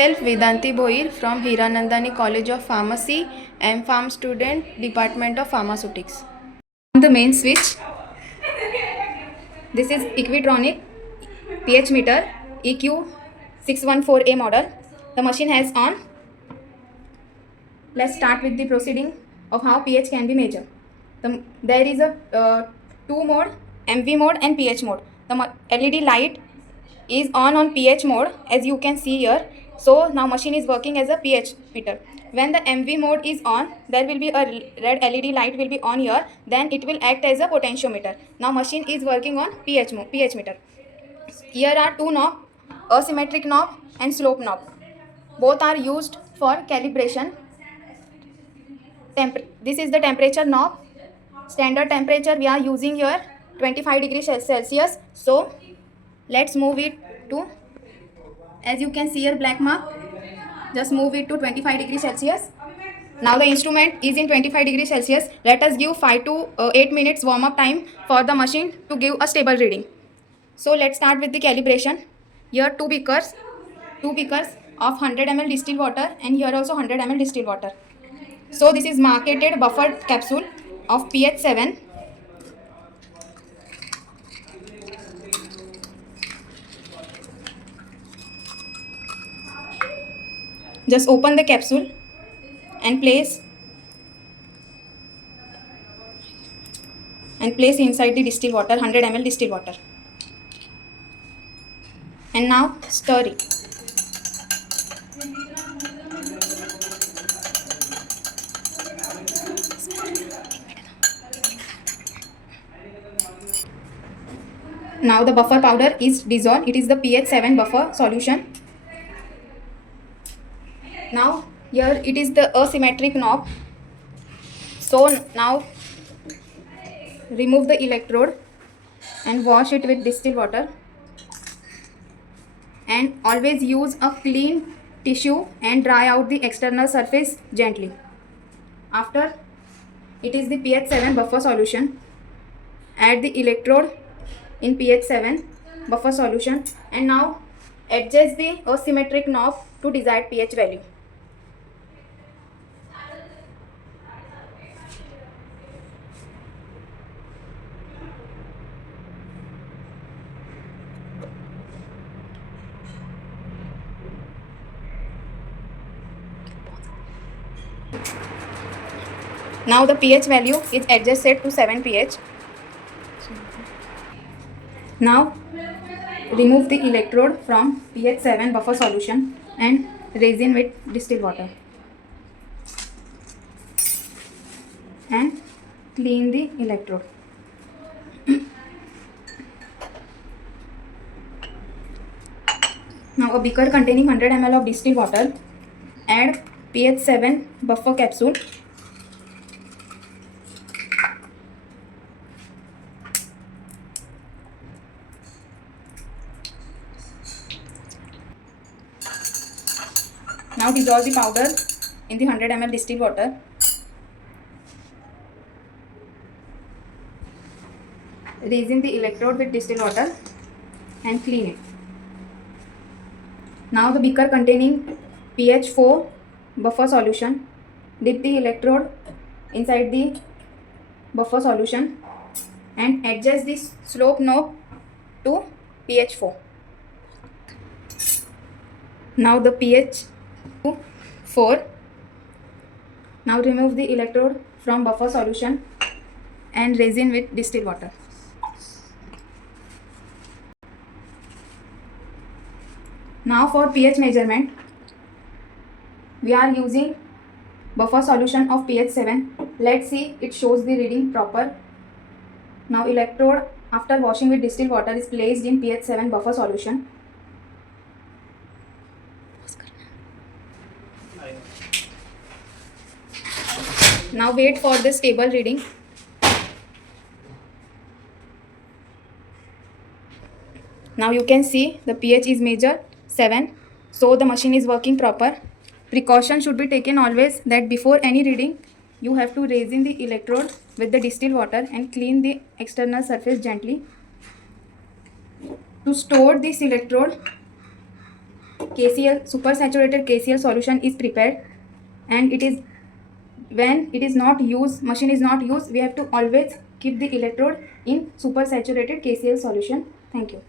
Myself Vedanti Boir from Hiranandani College of Pharmacy, M.Pharm student, Department of Pharmaceutics. On the main switch, this is Equitronic pH meter EQ614A model. The machine has on. Let's start with the proceeding of how pH can be measured. There is a two mode, MV mode and pH mode. The LED light is on pH mode, as you can see here. So now machine is working as a pH meter. When the MV mode is on, there will be a red LED light will be on here. Then it will act as a potentiometer. Now machine is working on pH meter. Here are two knobs, asymmetric knob and slope knob. Both are used for calibration. This is the temperature knob. Standard temperature we are using here 25 degrees Celsius. So let's move it to, as you can see here, black mark. Just move it to 25 degrees Celsius. Now the instrument is in 25 degrees Celsius. Let us give 5 to 8 minutes warm up time for the machine to give a stable reading. So let's start with the calibration. Here two beakers of 100 ml distilled water, and here also 100 ml distilled water. So this is marketed buffered capsule of pH 7. Just open the capsule and place inside the distilled water, 100 ml distilled water. And now stir it. Now the buffer powder is dissolved. It is the pH 7 buffer solution. Now here it is the asymmetric knob. So now remove the electrode and wash it with distilled water. And always use a clean tissue and dry out the external surface gently. After it is the pH 7 buffer solution. Add the electrode in pH 7 buffer solution, and now adjust the asymmetric knob to desired pH value. Now the pH value is adjusted to 7 pH. Now remove the electrode from pH 7 buffer solution and raise in with distilled water. And clean the electrode. Now a beaker containing 100 ml of distilled water. Add pH 7 buffer capsule. Now dissolve the powder in the 100 ml distilled water. Raise in the electrode with distilled water and clean it. Now the beaker containing pH 4 buffer solution. Dip the electrode inside the buffer solution and adjust the slope knob to pH 4. Now the pH 4. Now remove the electrode from buffer solution and raise in with distilled water. Now for pH measurement, we are using buffer solution of pH 7. Let's see it shows the reading proper. Now electrode after washing with distilled water is placed in pH 7 buffer solution. Now wait for the stable reading. Now you can see the pH is measured 7. So the machine is working proper. Precaution should be taken always that before any reading, you have to raise in the electrode with the distilled water and clean the external surface gently. To store this electrode, KCl supersaturated KCl solution is prepared, and it is when it is not used, machine is not used, we have to always keep the electrode in supersaturated KCl solution. Thank you.